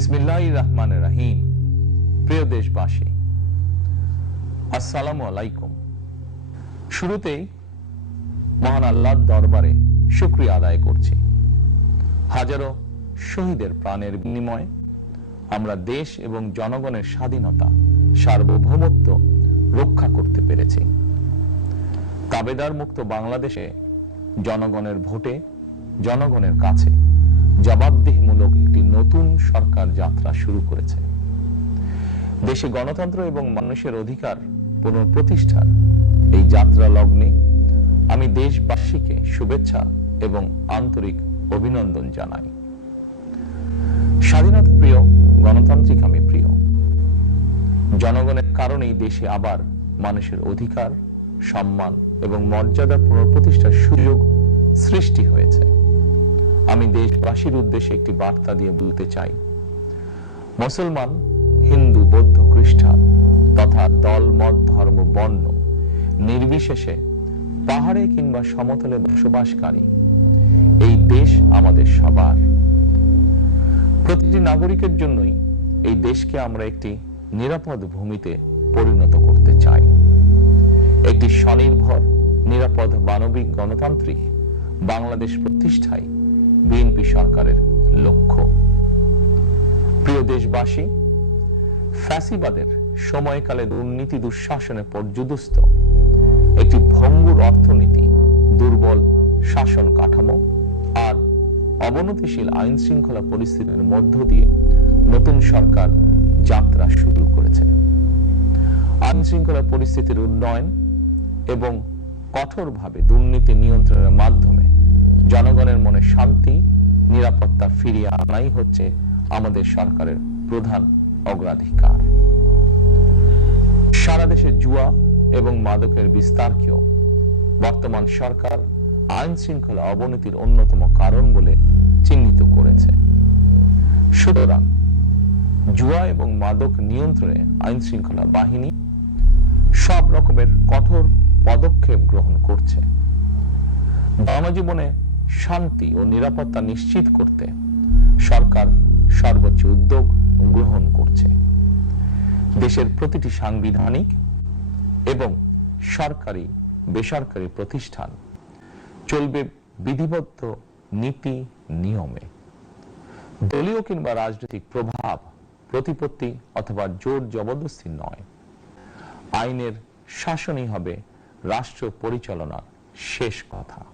বিসমিল্লাহ রহমান রাহিম প্রিয় দেশবাসী, আসসালামু আলাইকুম। শুরুতেই মহান আল্লাহর দরবারে শুক্রিয়া আদায় করছি। হাজারো শহীদের প্রাণের বিনিময়ে আমরা দেশ এবং জনগণের স্বাধীনতা, সার্বভৌমত্ব রক্ষা করতে পেরেছি। তাবেদার মুক্ত বাংলাদেশে জনগণের ভোটে, জনগণের কাছে জবাবদিহিমূলক একটি নতুন সরকার যাত্রা শুরু করেছে। দেশে গণতন্ত্র এবং মানুষের অধিকার পুনঃপ্রতিষ্ঠার এই যাত্রা লগ্নে আমি দেশবাসীকে শুভেচ্ছা এবং আন্তরিক অভিনন্দন জানাই। স্বাধীনতা প্রিয়, গণতান্ত্রিক আমি প্রিয়। জনগণের কারণেই দেশে আবার মানুষের অধিকার, সম্মান এবং মর্যাদা পুনঃপ্রতিষ্ঠার সুযোগ সৃষ্টি হয়েছে। আমি দেশবাসীর উদ্দেশ্যে একটি বার্তা দিয়ে বলতে চাই। মুসলমান, হিন্দু, বৌদ্ধ, খ্রিস্টান তথা দল মত ধর্ম, বর্ণ নির্বিশেষে পাহাড়ে কিংবা সমতলে বসবাসকারী। এই দেশ আমাদের সবার। প্রতিটি নাগরিকের জন্যই এই দেশকে আমরা একটি নিরাপদ ভূমিতে পরিণত করতে চাই। একটি স্বনির্ভর, নিরাপদ মানবিক গণতান্ত্রিক বাংলাদেশ প্রতিষ্ঠায় বিএনপি সরকারের লক্ষ্য। প্রিয় দেশবাসী, ফ্যাসিবাদের সময়কালে দুর্নীতি দুঃশাসনে পর্যুদস্ত একটি ভঙ্গুর অর্থনীতি, দুর্বল শাসন কাঠামো আর অবনতিশীল আইন শৃঙ্খলা পরিস্থিতির মধ্য দিয়ে নতুন সরকার যাত্রা শুরু করেছে। আইন শৃঙ্খলা পরিস্থিতির উন্নয়ন এবং কঠোরভাবে দুর্নীতি নিয়ন্ত্রণের মাধ্যমে জনগণের মনে শান্তি, নিরাপত্তা ফিরিয়ে আনাই হচ্ছে আমাদের সরকারের প্রধান অগ্রাধিকার। সারা দেশে জুয়া এবং মাদকের বিস্তারকেও বর্তমান সরকার আইন শৃঙ্খলা অবনতির অন্যতম কারণ বলে চিহ্নিত করেছে। সুতরাং জুয়া এবং মাদক নিয়ন্ত্রণে আইন শৃঙ্খলা বাহিনী সব রকমের কঠোর পদক্ষেপ গ্রহণ করছে। জনজীবনে শান্তি ও নিরাপত্তা নিশ্চিত করতে সরকার সর্বোচ্চ উদ্যোগ গ্রহণ করছে। দেশের প্রতিটি সাংবিধানিক এবং সরকারি বেসরকারি প্রতিষ্ঠান চলবে বিধিবদ্ধ নীতি নিয়মে। দলীয় কিংবা রাজনৈতিক প্রভাব, প্রতিপত্তি অথবা জোর জবরদস্তি নয়। আইনের শাসনই হবে রাষ্ট্র পরিচালনার শেষ কথা।